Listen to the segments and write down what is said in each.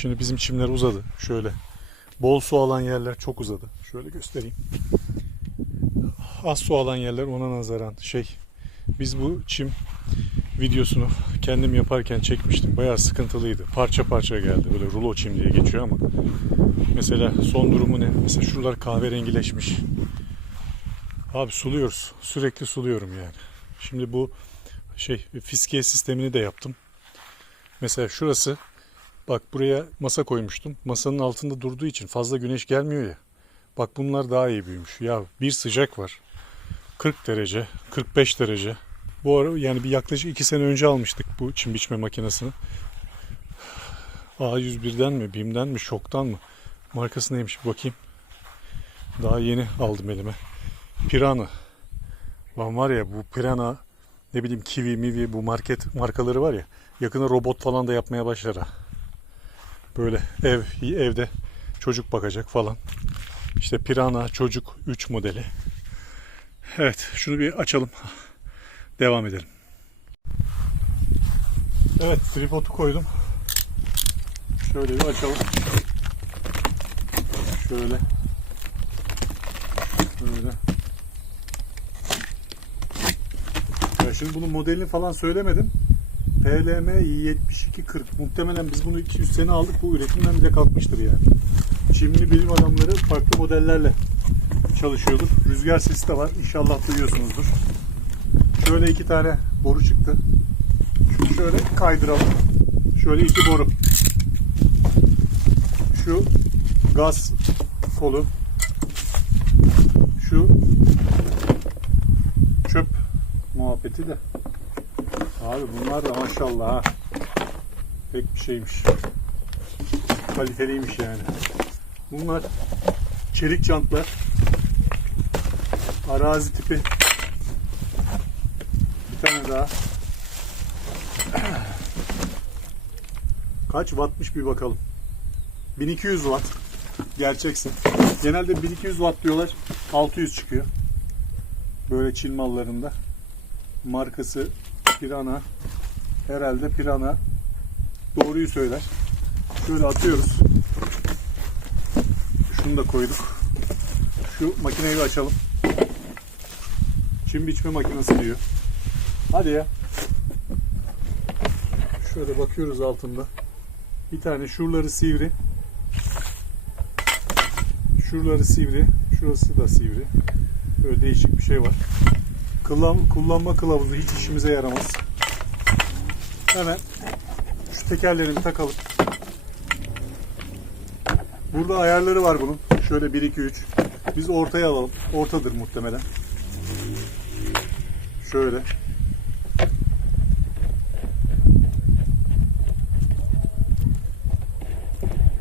Şimdi bizim çimler uzadı. Şöyle. Bol su alan yerler çok uzadı. Şöyle göstereyim. Az su alan yerler ona nazaran şey. Biz bu çim videosunu kendim yaparken çekmiştim. Bayağı sıkıntılıydı. Parça parça geldi. Böyle rulo çim diye geçiyor ama. Mesela son durumu ne? Mesela şuralar kahverengileşmiş. Abi suluyoruz. Sürekli suluyorum yani. Şimdi bu şey fiskiye sistemini de yaptım. Mesela şurası bak buraya masa koymuştum. Masanın altında durduğu için fazla güneş gelmiyor ya. Bak bunlar daha iyi büyümüş. Ya bir sıcak var. 40 derece, 45 derece. Bu ara yani bir yaklaşık 2 sene önce almıştık bu çim biçme makinesini. A101'den mi, BİM'den mi, Şok'tan mı? Markası neymiş bakayım. Daha yeni aldım elime. Pirana. Lan var ya bu Pirana ne bileyim Kiwi, Mivi bu market markaları var ya yakında robot falan da yapmaya başlar ha. Böyle ev evde çocuk bakacak falan. İşte Pirana çocuk 3 modeli. Evet şunu bir açalım. Devam edelim. Evet tripodu koydum. Şöyle bir açalım. Şöyle. Şöyle. Ya şimdi bunun modelini falan söylemedim. PLM 7240. Muhtemelen biz bunu 200 sene aldık. Bu üretimden bile kalkmıştır yani. Çinli bilim adamları farklı modellerle çalışıyordur. Rüzgar sesi de var. İnşallah duyuyorsunuzdur. Şöyle iki tane boru çıktı. Şunu şöyle kaydıralım. Şöyle iki boru. Şu gaz kolu. Şu çöp muhabbeti de. Abi bunlar da maşallah ha. Pek bir şeymiş. Kaliteliymiş yani. Bunlar çelik jantlar. Arazi tipi. Bir tane daha. Kaç wattmış bir bakalım. 1200 watt. Gerçeksin. Genelde 1200 watt diyorlar. 600 çıkıyor. Böyle Çin mallarında. Markası Pirana. Herhalde Pirana. Doğruyu söyler. Şöyle atıyoruz. Şunu da koyduk. Şu makineyi bir açalım. Çim biçme makinesi diyor. Hadi ya. Şöyle bakıyoruz altında. Bir tane şuraları sivri. Şuraları sivri. Şurası da sivri. Böyle değişik bir şey var. Kullan, kullanma kılavuzu hiç işimize yaramaz. Hemen şu tekerlerini takalım. Burada ayarları var bunun. Şöyle 1 2 3. Biz ortaya alalım. Ortadır muhtemelen. Şöyle.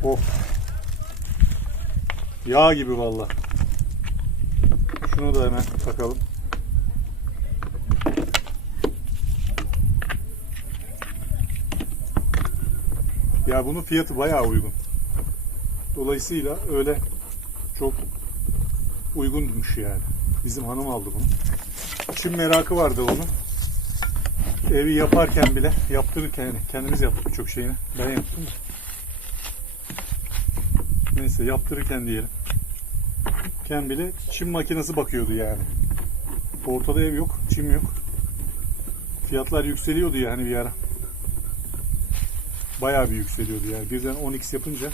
Of. Yağ gibi valla. Şunu da hemen takalım. Ya bunun fiyatı bayağı uygun. Dolayısıyla öyle çok uygunmuş yani. Bizim hanım aldı bunu. Çim merakı vardı onun. Evi yaparken bile yaptırırken kendimiz yaptık birçok şeyini. Ben yaptım. Neyse yaptırırken diyelim. Ken bile çim makinesi bakıyordu yani. Ortada ev yok, çim yok. Fiyatlar yükseliyordu yani bir ara. Bayağı bir yükseliyordu yani. Birden 10x yapınca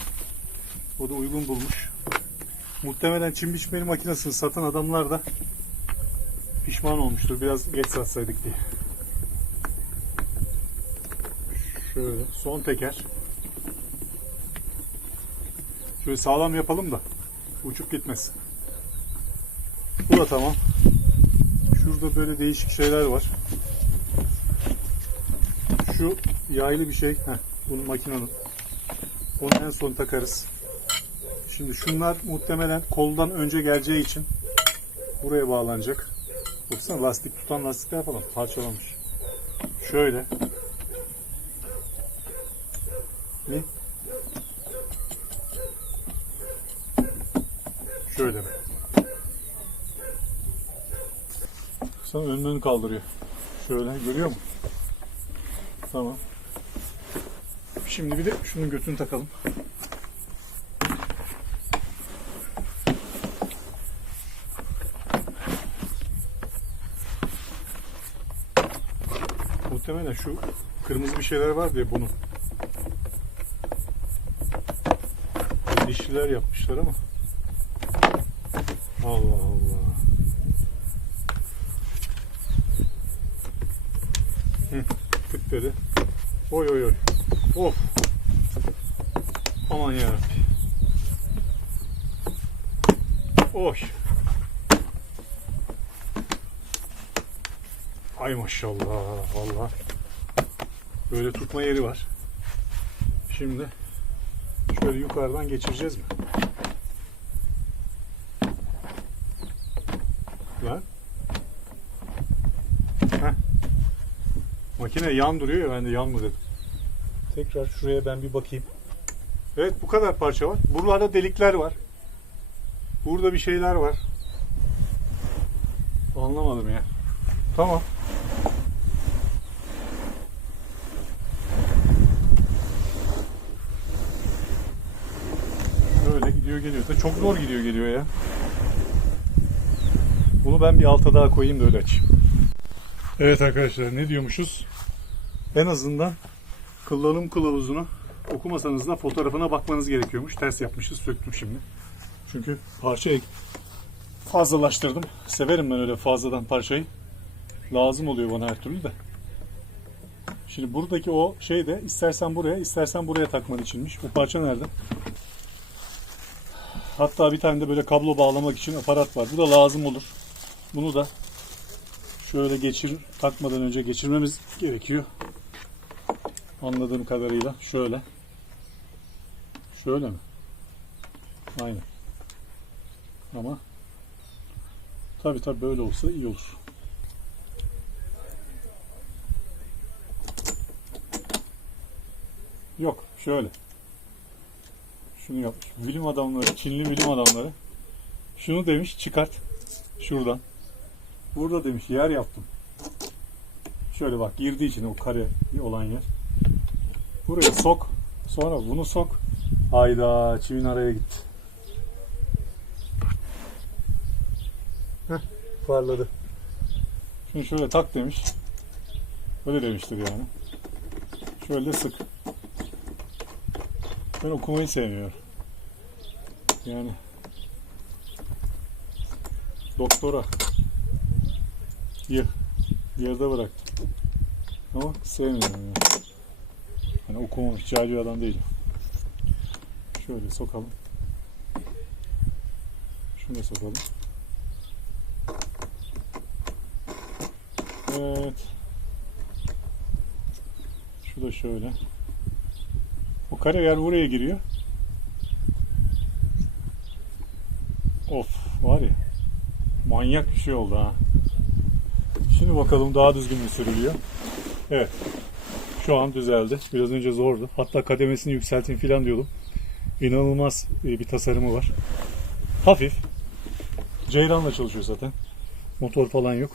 o da uygun bulmuş. Muhtemelen çim biçmeli makinesini satan adamlar da pişman olmuştur. Biraz geç satsaydık diye. Şöyle son teker. Şöyle sağlam yapalım da uçup gitmesin. Bu da tamam. Şurada böyle değişik şeyler var. Şu yaylı bir şey. Heh, bunun makinenin. Onu en son takarız. Şimdi şunlar muhtemelen koldan önce geleceği için buraya bağlanacak. Baksana lastik tutan lastikler falan parçalamış. Şöyle. Ne? Şöyle? Sen önünü kaldırıyor. Şöyle görüyor musun? Tamam. Şimdi bir de şunun götünü takalım. Muhtemelen şu kırmızı bir şeyler var diye bunu. Dişliler yapmışlar ama. Allah Allah. Hı, kütleri. Oy oy oy. Of. Aman yarabbim. Oy. Ay maşallah valla. Böyle tutma yeri var. Şimdi şöyle yukarıdan geçireceğiz mi? Lan. Heh. Makine yan duruyor ya ben de yan mı dedim. Tekrar şuraya ben bir bakayım. Evet bu kadar parça var. Buralarda delikler var. Burada bir şeyler var. Anlamadım ya. Tamam. Böyle gidiyor geliyor. Da çok zor gidiyor geliyor ya. Bunu ben bir alta daha koyayım da öyle açayım. Evet arkadaşlar ne diyormuşuz? En azından kullanım kılavuzunu okumasanız da fotoğrafına bakmanız gerekiyormuş. Ters yapmışız söktüm şimdi. Çünkü parçayı fazlalaştırdım. Severim ben öyle fazladan parçayı. Lazım oluyor bana her türlü de. Şimdi buradaki o şey de istersen buraya istersen buraya takman içinmiş. Bu parça nerede? Hatta bir tane de böyle kablo bağlamak için aparat var. Bu da lazım olur. Bunu da şöyle geçir takmadan önce geçirmemiz gerekiyor. Anladığım kadarıyla şöyle. Şöyle mi? Aynen. Ama tabi tabi böyle olsa iyi olur. Yok şöyle. Şunu yapmış. Bilim adamları, Çinli bilim adamları. Şunu demiş çıkart şuradan. Burada demiş yer yaptım. Şöyle bak girdiği için o kare olan yer. Buraya sok. Sonra bunu sok. Hayda çimin araya gitti. Heh, parladı. Şimdi şöyle tak demiş. Öyle demiştir yani. Şöyle de sık. Ben okumayı sevmiyorum. Yani doktora yı yerde bıraktım. Ama sevmiyorum yani. Hani okumam hiç cahil bir adam değilim. Şöyle sokalım. Şunu da sokalım. Evet. Şu da şöyle. O kare yer buraya giriyor. Of var ya. Manyak bir şey oldu ha. Şimdi bakalım daha düzgün mü sürülüyor. Evet. Şu an düzeldi. Biraz önce zordu. Hatta kademesini yükseltin filan diyordum. İnanılmaz e, bir tasarımı var. Hafif. Ceyran'la çalışıyor zaten. Motor falan yok.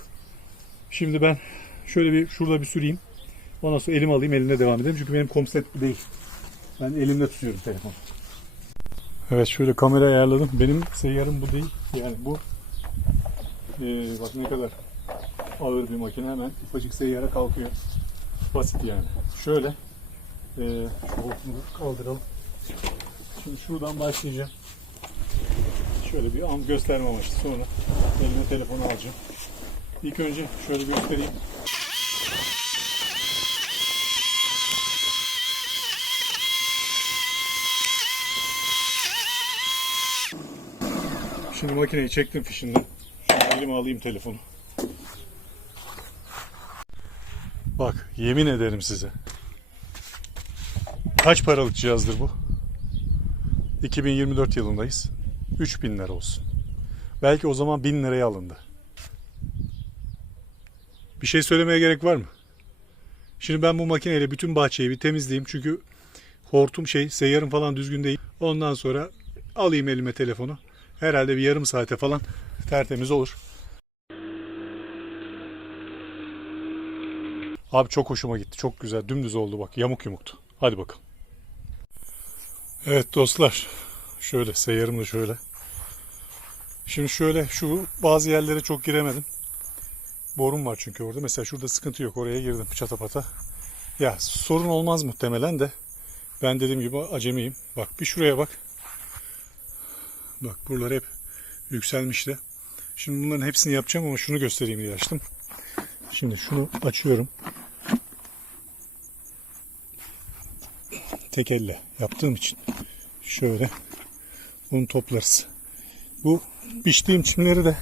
Şimdi ben şöyle bir şurada bir süreyim. Ondan sonra elimi alayım elimle devam edelim. Çünkü benim komset değil. Ben elimde tutuyorum telefonu. Evet şöyle kamera ayarladım. Benim seyyarım bu değil. Yani bu ee, bak ne kadar ağır bir makine hemen ufacık seyyara kalkıyor. Basit yani. Şöyle ee, şu kaldıralım. Şimdi şuradan başlayacağım. Şöyle bir an gösterme amaçlı. Sonra elime telefonu alacağım. İlk önce şöyle göstereyim. Şimdi makineyi çektim fişinden. Şimdi elime alayım telefonu. Bak yemin ederim size. Kaç paralık cihazdır bu? 2024 yılındayız. 3000 lira olsun. Belki o zaman 1000 liraya alındı. Bir şey söylemeye gerek var mı? Şimdi ben bu makineyle bütün bahçeyi bir temizleyeyim. Çünkü hortum şey, seyyarım falan düzgün değil. Ondan sonra alayım elime telefonu. Herhalde bir yarım saate falan tertemiz olur. Abi çok hoşuma gitti. Çok güzel. Dümdüz oldu bak. Yamuk yumuktu. Hadi bakalım. Evet dostlar. Şöyle seyyarım da şöyle. Şimdi şöyle şu bazı yerlere çok giremedim. borum var çünkü orada. Mesela şurada sıkıntı yok. Oraya girdim çatapata. Ya sorun olmaz muhtemelen de. Ben dediğim gibi acemiyim. Bak bir şuraya bak. Bak buralar hep yükselmişti. Şimdi bunların hepsini yapacağım ama şunu göstereyim diye açtım. Şimdi şunu açıyorum. Tek elle yaptığım için şöyle bunu toplarız. Bu biçtiğim çimleri de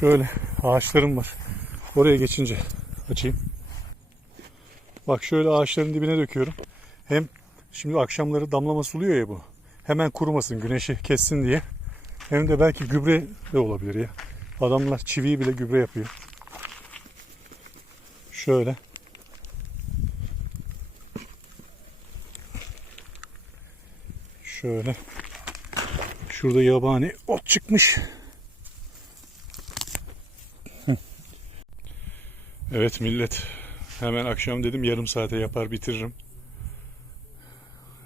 şöyle ağaçlarım var. Oraya geçince açayım. Bak şöyle ağaçların dibine döküyorum. Hem şimdi akşamları damlama suluyor ya bu. Hemen kurumasın, güneşi kessin diye. Hem de belki gübre de olabilir ya. Adamlar çiviyi bile gübre yapıyor. Şöyle. Şöyle. Şurada yabani ot çıkmış. Evet millet. Hemen akşam dedim yarım saate yapar bitiririm.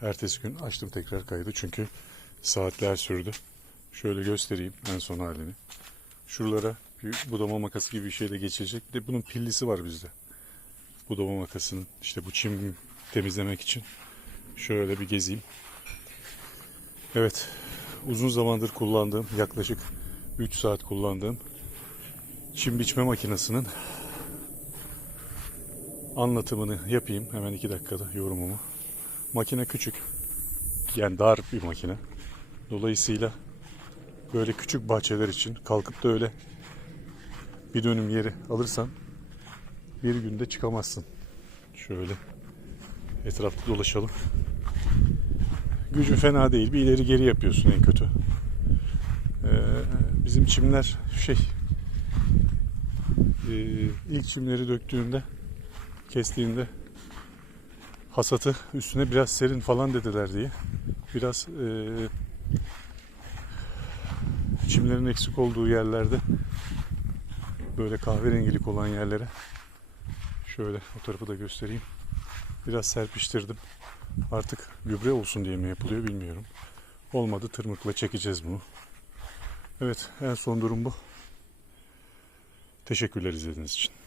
Ertesi gün açtım tekrar kaydı çünkü saatler sürdü. Şöyle göstereyim en son halini. Şuralara bir budama makası gibi bir şeyle geçirecek. Bir de bunun pillisi var bizde. Budama makasının işte bu çim temizlemek için. Şöyle bir gezeyim. Evet. Uzun zamandır kullandığım yaklaşık 3 saat kullandığım çim biçme makinesinin anlatımını yapayım. Hemen 2 dakikada yorumumu. Makine küçük. Yani dar bir makine. Dolayısıyla böyle küçük bahçeler için kalkıp da öyle bir dönüm yeri alırsan bir günde çıkamazsın. Şöyle etrafta dolaşalım. Gücü fena değil. Bir ileri geri yapıyorsun en kötü. Ee, bizim çimler şey e, ilk çimleri döktüğünde kestiğinde hasatı üstüne biraz serin falan dediler diye biraz e, çimlerin eksik olduğu yerlerde böyle kahverengilik olan yerlere şöyle o tarafı da göstereyim. Biraz serpiştirdim. Artık gübre olsun diye mi yapılıyor bilmiyorum. Olmadı tırmıkla çekeceğiz bunu. Evet en son durum bu. Teşekkürler izlediğiniz için.